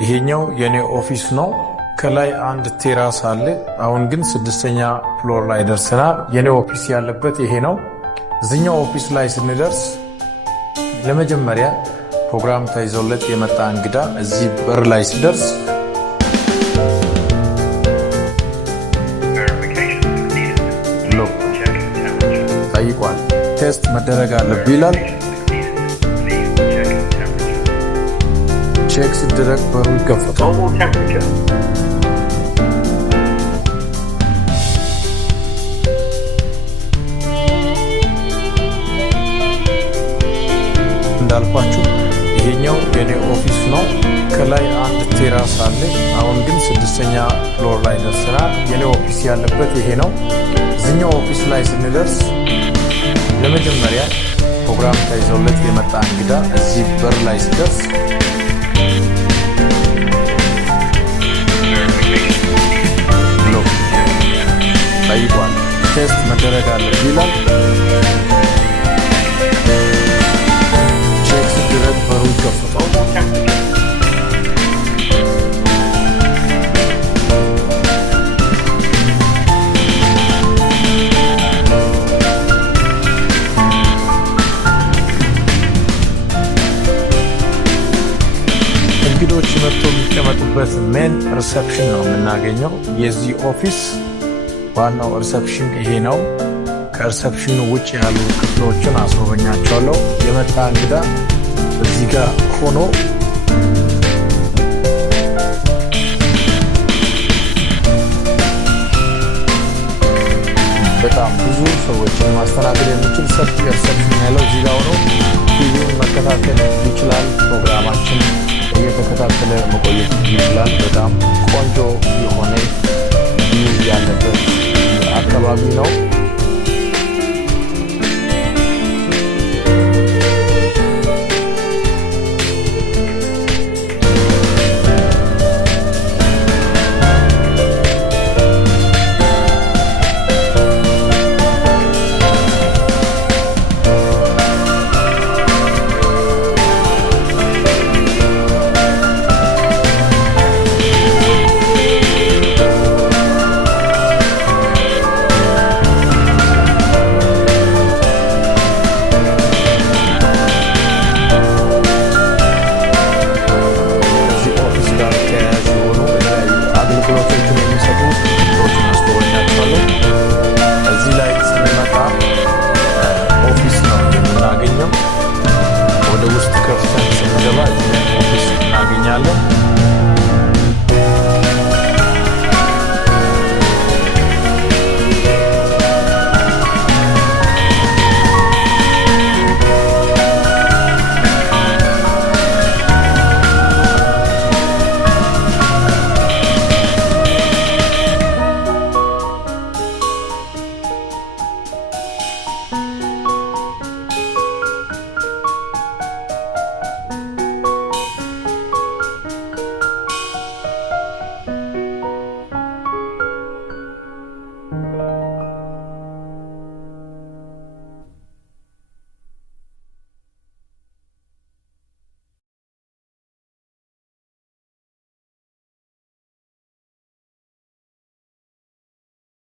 ይሄኛው የኔ ኦፊስ ነው። ከላይ አንድ ቴራስ አለ። አሁን ግን 6ኛ ፍሎር ላይ ደርሰናል። የኔ ኦፊስ ያለበት ይሄ ነው። እዚህኛው ኦፊስ ላይ ስንደርስ ለመጀመሪያ ፕሮግራም ተይዞለት የመጣ እንግዳ እዚህ በር ላይ ሲደርስ ጠይቋል። ቴስት መደረግ አለብህ ይላል። ቼክ ሲደረግ በሩ ይከፈታል። እንዳልኳችሁ ይሄኛው የኔ ኦፊስ ነው። ከላይ አንድ ቴራስ አለ። አሁን ግን 6ኛ ፍሎር ላይ ደርሰናል። የኔ ኦፊስ ያለበት ይሄ ነው። እዚህኛው ኦፊስ ላይ ስንደርስ ለመጀመሪያ ፕሮግራም ተይዞለት የመጣ እንግዳ እዚህ በር ላይ ሲደርስ ጠይቋል። ቴስት መደረግ አለብህ ይላል። ቼክ ሲደረግ በሩ ይከፈታል። እንግዶች መጥቶ የሚቀመጡበት ሜን ሪሰፕሽን ነው የምናገኘው። የዚህ ኦፊስ ዋናው ሪሰፕሽን ይሄ ነው። ከሪሰፕሽኑ ውጭ ያሉ ክፍሎችን አስጎበኛቸዋለሁ። የመጣ እንግዳ እዚህ ጋር ሆኖ በጣም ብዙ ሰዎችን ማስተናገድ የሚችል ሰፊ ሪሰፕሽን ያለው እዚህ ጋር ሆኖ ቲቪውን መከታተል ይችላል። ፕሮግራማችን እየተከታተለ መቆየት ይችላል። በጣም ቆንጆ የሆነ ቪው ያለበት አካባቢ ነው።